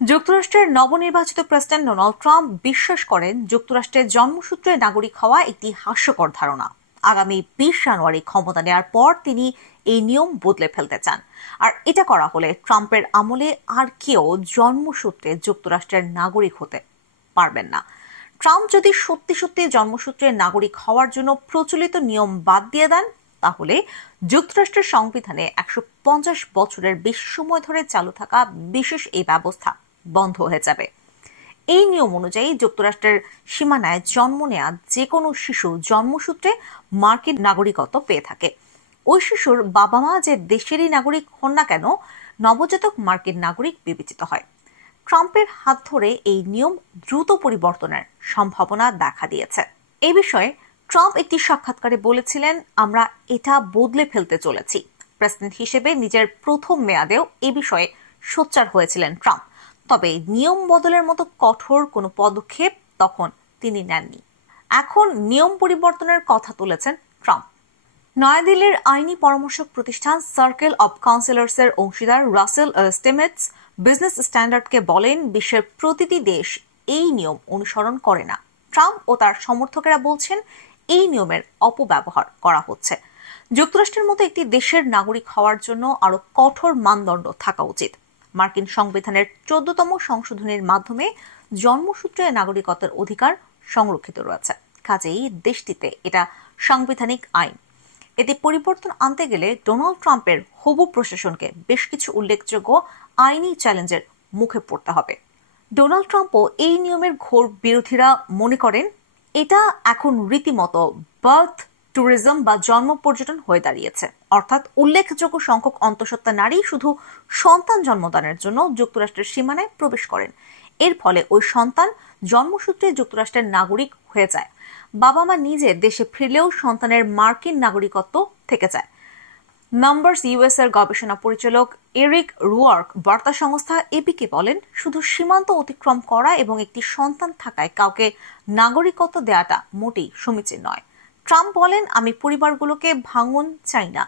যুক্তরাষ্ট্রের নবনির্বাচিত president Donald Trump বিশ্বাস করেন যুক্তরাষ্ট্রের জন্মসূত্রে নাগরিক হওয়া একটি হাস্যকর ধারণা। আগামী 20 জানুয়ারি ক্ষমতা নেওয়ার পর তিনি এই নিয়ম বদলে ফেলতে চান। আর এটা করা হলে ট্রাম্পের আমলে আর কেউ জন্মসূত্রে যুক্তরাষ্ট্রের নাগরিক হতে পারবেন না। ট্রাম্প যদি সত্যি সত্যি জন্মসূত্রে নাগরিক হওয়ার জন্য প্রচলিত নিয়ম বাদ দিয়ে দেন, তাহলে যুক্তরাষ্ট্রের সংবিধানে 150 বছরের বেশি সময় ধরে চালু থাকা বিশেষ এই ব্যবস্থা বন্ধ হয়ে যাবে। এই নিয়ম অনুযায়ী যুক্তরাষ্ট্রের সীমানায় জন্ম নেয়া যে কোনো শিশু জন্মসূত্রে মার্কিন নাগরিকত্ব পেয়ে থাকে। ওই শিশুর বাবা মা যে দেশেরই নাগরিক হন না কেন, নবজাতক মার্কিন নাগরিক বিবেচিত হয়। ট্রাম্পের হাত ধরে এই নিয়ম দ্রুত পরিবর্তনের সম্ভাবনা দেখা দিয়েছে। এই বিষয়ে ট্রাম্প একটি সাক্ষাৎকারে বলেছিলেন, আমরা এটা বদলে ফেলতে চলেছি। প্রেসিডেন্ট হিসেবে নিজের প্রথম মেয়াদেও এ বিষয়ে সোচ্চার হয়েছিলেন ট্রাম্প। তবে নিয়ম বদলের মতো কঠোর কোনো পদক্ষেপ তখন তিনি নেননি। এখন নিয়ম পরিবর্তনের কথা তুলেছেন ট্রাম্প। নয়াদিল্লির আইনি পরামর্শক প্রতিষ্ঠান সার্কেল অব কাউন্সিলর্সের অংশীদার রাসেল স্টেমেটস বিজনেস স্ট্যান্ডার্ডকে বলেন, বিশ্বের প্রতিটি দেশ এই নিয়ম অনুসরণ করে না। ট্রাম্প ও তার সমর্থকেরা বলছেন এই নিয়মের অপব্যবহার করা হচ্ছে। যুক্তরাষ্ট্রের মতো একটি দেশের নাগরিক হওয়ার জন্য আরো কঠোর মানদণ্ড থাকা উচিত। মার্কিন সংবিধানের 14তম সংশোধনীর মাধ্যমে জন্মসূত্রে নাগরিকত্বের অধিকার সংরক্ষিত রয়েছে। কাজেই দেশটিতে এটা সাংবিধানিক আইন। এতে পরিবর্তন আনতে গেলে ডোনাল্ড ট্রাম্পের হবু প্রশাসনকে বেশ কিছু উল্লেখযোগ্য আইনি চ্যালেঞ্জের মুখে পড়তে হবে। ডোনাল্ড ট্রাম্পও এই নিয়মের ঘোর বিরোধীরা মনে করেন এটা এখন রীতিমতো বার্থ ট্যুরিজম বা জন্ম পর্যটন হয়ে দাঁড়িয়েছে। অর্থাৎ উল্লেখযোগ্য সংখ্যক অন্তঃসত্ত্বা নারী শুধু সন্তান জন্মদানের জন্য যুক্তরাষ্ট্রের সীমানায় প্রবেশ করেন। এর ফলে ওই সন্তান জন্মসূত্রে যুক্তরাষ্ট্রের নাগরিক হয়ে যায়। বাবা মা নিজে দেশে ফিরলেও সন্তানের মার্কিন নাগরিকত্ব থেকে যায়। নাম্বারস ইউএস এর গবেষণা পরিচালক এরিক রুয়ার্ক বার্তা সংস্থা এপিকে বলেন, শুধু সীমান্ত অতিক্রম করা এবং একটি সন্তান থাকায় কাউকে নাগরিকত্ব দেওয়াটা মোটেই সমীচীন নয়। ট্রাম্প বলেন, আমি পরিবারগুলোকে ভাঙন চাই না।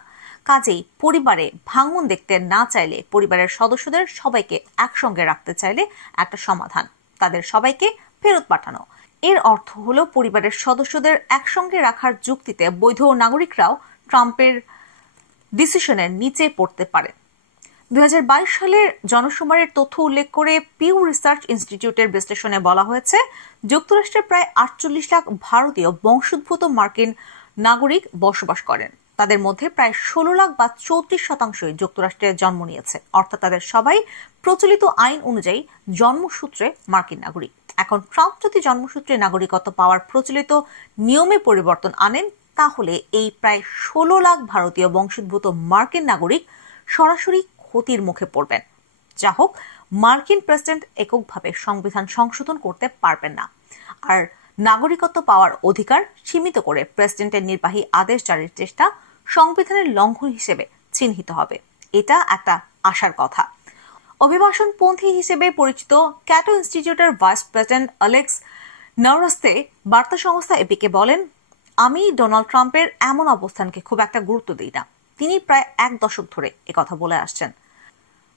কাজেই পরিবারে ভাঙন দেখতে না চাইলে পরিবারের সদস্যদের সবাইকে একসঙ্গে রাখতে চাইলে একটা সমাধান তাদের সবাইকে ফেরত পাঠানো। এর অর্থ হলো পরিবারের সদস্যদের একসঙ্গে রাখার যুক্তিতে বৈধ নাগরিকরাও ট্রাম্পের ডিসিশনের নিচে পড়তে পারে। 2022 সালের জনশুমারির তথ্য উল্লেখ করে পিউ রিসার্চ ইনস্টিটিউটের বিশ্লেষণে বলা হয়েছে, যুক্তরাষ্ট্রে প্রায় 48 লাখ ভারতীয় বংশোদ্ভূত মার্কিন নাগরিক বসবাস করেন। তাদের মধ্যে প্রায় 16 লাখ বা 34% যুক্তরাষ্ট্রে জন্ম নিয়েছে। অর্থাৎ তাদের সবাই প্রচলিত আইন অনুযায়ী জন্মসূত্রে মার্কিন নাগরিক। এখন ট্রাম্প যদি জন্মসূত্রে নাগরিকত্ব পাওয়ার প্রচলিত নিয়মে পরিবর্তন আনেন, তাহলে এই প্রায় 16 লাখ ভারতীয় বংশোদ্ভূত মার্কিন নাগরিক সরাসরি ক্ষতির মুখে পড়বেন। যা হোক, মার্কিন প্রেসিডেন্ট এককভাবে সংবিধান সংশোধন করতে পারবেন না। আর নাগরিকত্ব পাওয়ার অধিকার সীমিত করে প্রেসিডেন্টের নির্বাহী আদেশ জারির চেষ্টা সংবিধানের লঙ্ঘন হিসেবে চিহ্নিত হবে। এটা একটা আশার কথা। অভিবাসনপন্থী হিসেবে পরিচিত ক্যাটো ইনস্টিটিউটের ভাইস প্রেসিডেন্ট অ্যালেক্স নাওরাস্তে বার্তা সংস্থা এপিকে বলেন, আমি ডোনাল্ড ট্রাম্পের এমন অবস্থানকে খুব একটা গুরুত্ব দিই না। তিনি প্রায় 1 দশক ধরে একথা বলে আসছেন।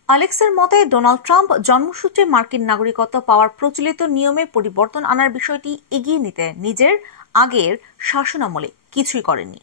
অ্যালেক্সের মতে, ডোনাল্ড ট্রাম্প জন্মসূত্রে মার্কিন নাগরিকত্ব পাওয়ার প্রচলিত নিয়মে পরিবর্তন আনার বিষয়টি এগিয়ে নিতে নিজের আগের শাসনামলে কিছুই করেননি।